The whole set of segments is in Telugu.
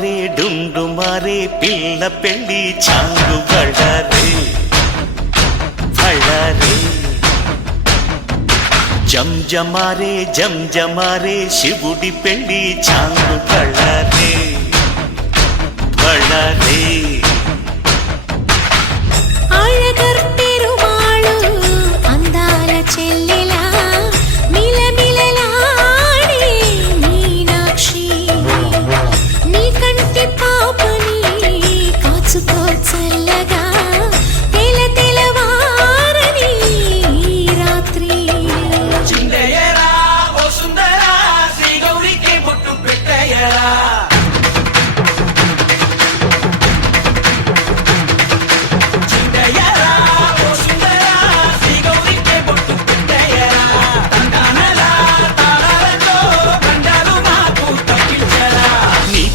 మారే డుండు మారే పిల్ల పెళ్ళి చాంగు బళ్ళారే బళ్ళారే జంజమారే జంజమారే శివుడి పెళ్ళి చాంగు బళ్ళారే బళ్ళారే అళగర్ పెరుమాళు అందాల చెల్లెలా మిలమిలలాడే మీనాక్షి నీ కంటి పాపని కాచుకో చల్లగా తెల తెలవారని రాత్రి చిందయ్యరా ఓ సుందరా శ్రీ గౌరికి బొట్టు పెట్టయ్యరా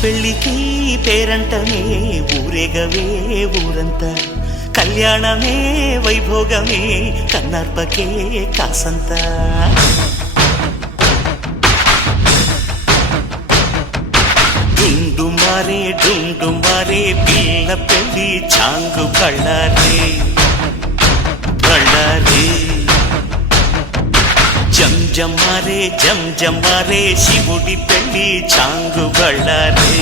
పెళ్ళికి పేరంటమే ఊరేగవే ఊరంతా కళ్యాణమే వైభోగమే కన్నార్పకే కాసంతా డుండు మారే పిల్ల పెళ్ళి చాంగు బళ్ళారే బళ్ళారే జంజమారే జంజమారే శివుడి పెళ్ళి చాంగు బళ్ళారే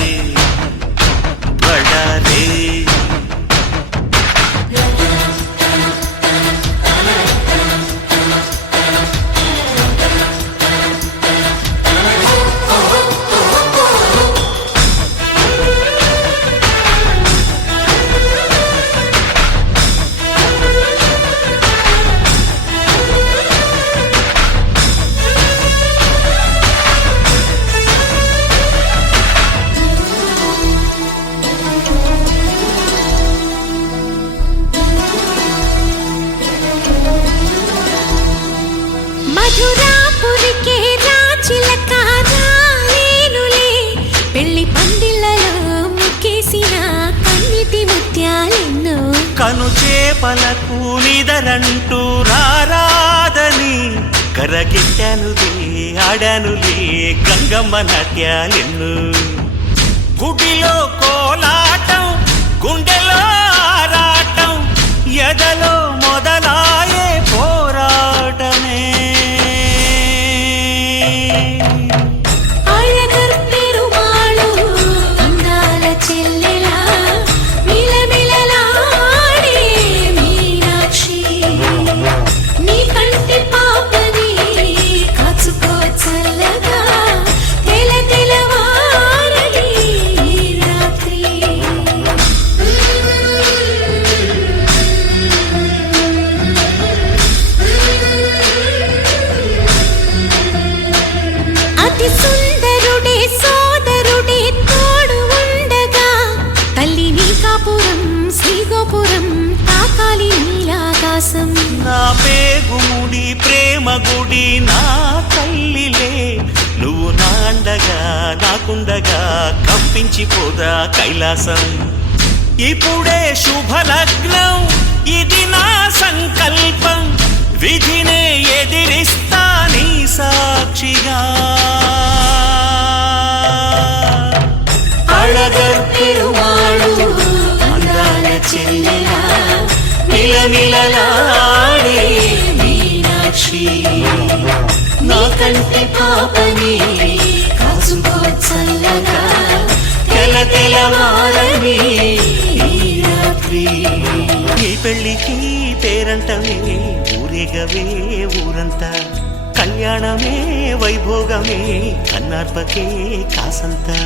బళ్ళారే మధురాపురికే రాచిలక రాలేనులే పెళ్లి పందిళ్ళలో ముక్కేసిన కన్నిటి ముత్యాలెన్నో కను చేపలకు నిదరంటూ రారాదని కరగిట్టానులే ఆడానులే గంగమ్మ నాట్యాలెన్ను గుడిలో కోలాటం గుండెలో ఆరాటం ఎదలో మొదలాయే పోరాటమే అళగర్ పెరుమాళు అందాల చెల్లెలా మిలమిలలాడే మీనాక్షి నీ కంటి పాపని కాచుకో చల్లగా తెల తెలవారని రాత్రి అతి సుందరుడే సోదరుడే తోడు ఉండగా తల్లి నీ కాపురం శ్రీగోపురం తాకాలి నీలాకాశం నా పేగుముడి ప్రేమ గుడి నా తల్లిలే నువ్వు నాండగా నాకుండగా కంపించిపోదా కైలాసం ఇప్పుడే శుభలగ్నం ఇది నా సంకల్పం విధినే ఎదిరిస్తా నీ సాక్షిగా అళగర్ పెరుమాళు అందాల చెల్లెలా మిలమిలలాడే మీనాక్షి నా కంటి పాపని కాచుకో చల్లగా తెల తెలవారని రాత్రి ఈ పెళ్ళికి పేరంటమే ఊరేగవే ఊరంతా కళ్యాణమే వైభోగమే కన్నార్పకే కాసంతా